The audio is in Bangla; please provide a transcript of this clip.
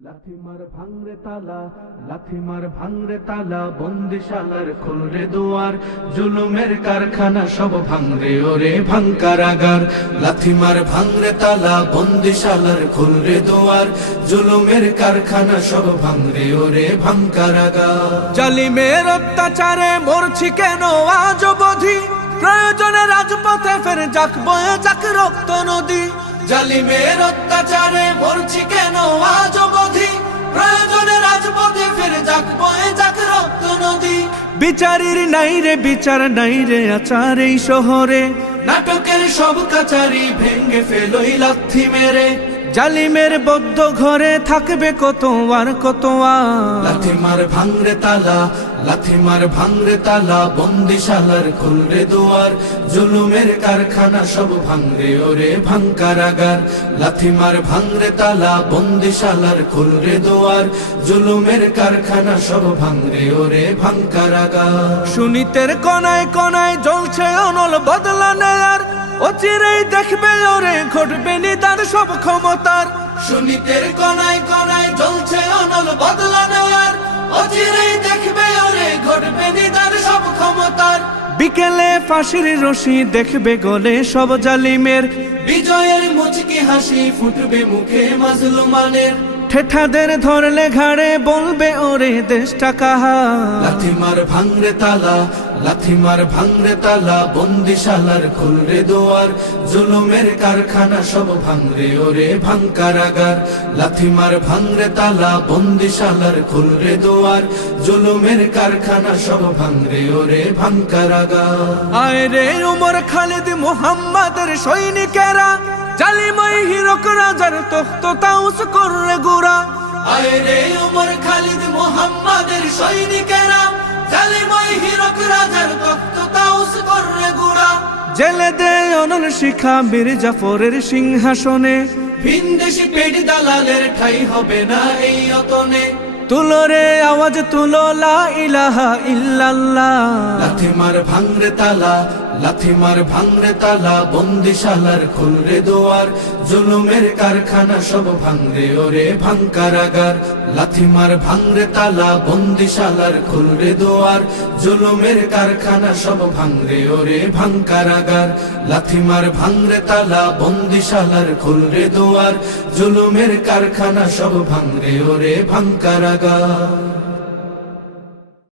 লাথিমার ভাঙরে তালা লাথিমার ভাঙরে তালা বন্দিশালার খুলরে দুয়ার জুলুমের কারখানা সব ভাঙরে ওরে ভাঙকারাগার লাথিমার ভাঙরে তালা বন্দিশালার খুলরে দুয়ার জুলুমের কারখানা সব ভাঙরে ওরে ভাঙকারাগার জালিমের অত্যাচারে মরছি কেন আজ অবধি? প্রয়োজনে রাজপথে ফের যাক বয়ে যাক রক্ত নদী। জালিমের অত্যাচারে মরছি কেন আজ অবধি? প্রয়োজনে রাজপথে ফের যাক বয়ে যাক রক্ত নদী। বিচারির নাই রে বিচার নাই রে আচার এই শহরে। নাটকের সব কাচারি ভেঙ্গে ফেলোই লাথি মেরে। জালিমের বদ্ধ ঘরে থাকবে কত আর কত লাথিমার ভাঙরে তালা লাথিমার ভাঙরে তালা বন্দিশালার খুলরে দুয়ার জুলুমের কারখানা সব ভাঙরে ওরে ভাঙকারাগার লাথিমার ভাঙরে তালা বন্দিশালার খুলরে দুয়ার জুলুমের কারখানা সব ভাঙরে ওরে ভাঙকারাগার সুনিতের কনায় কনায় জ্বলছে অনল বদলা নেয়ার অচিরেই ওরে ঘটবে নিদার সব ক্ষমতার। সুনীতের কনায় কনায় জ্বলছে অনল বদলা নেওয়ার। অচিরেই দেখবে ওরে ঘটবে নিদার সব ক্ষমতার। বিকেলে ফাঁসির রশি দেখবে গলে সব জালিমের। বিজয়ের মুচকি হাসি ফুটবে মুখে মাজলুমানের। ঠেঠাদের ধরলে ঘাড়ে বলবে ওরে দেশটা কাহা? লাথিমার ভাঙরে তালা লাথিমার ভাঙরে তালা বন্দিশালার খুলরে দোয়ার জুলুমের কারখানা সব ভাঙরে ওরে ভাঙকারাগার লাথিমার ভাঙরে তালা বন্দিশালার খুলরে দোয়ার জুলুমের কারখানা সব ভাঙরে ওরে ভাঙকারাগার আয় রে উমর খালিদ মুহাম্মাদের সৈনিকেরা রাজার তখ্ত তাউস কররে গুড়া। আয় রে উমর খালিদ মোহাম্মদের সৈনিকেরা জালিময় হীরক রাজার তখ্ত তাউস কররে জেলে দে অনল শিখা বীর জাফরের সিংহাসনে। ভিনদেশি পেট দালালের ঠাই হবে না এই অতনে। তুলরে আওয়াজ তুলো লা ইলাহা ইল্লাল্লাহ। লাথিমার ভাঙরে তালা লাথিমার ভাঙরে তালা, বন্দিশালার খুলরে দোয়ার, জুলুমের কারখানা সব ভাঙরে ওরে ভাঙকারাগার লাথিমার ভাঙরে তালা, বন্দিশালার খুলরে দোয়ার, জুলুমের কারখানা সব ভাঙরে ওরে ভাঙকারাগার লাথিমার ভাঙরে তালা, বন্দিশালার খুলরে দোয়ার, জুলুমের কারখানা সব ভাঙরে ওরে ভাঙকারাগার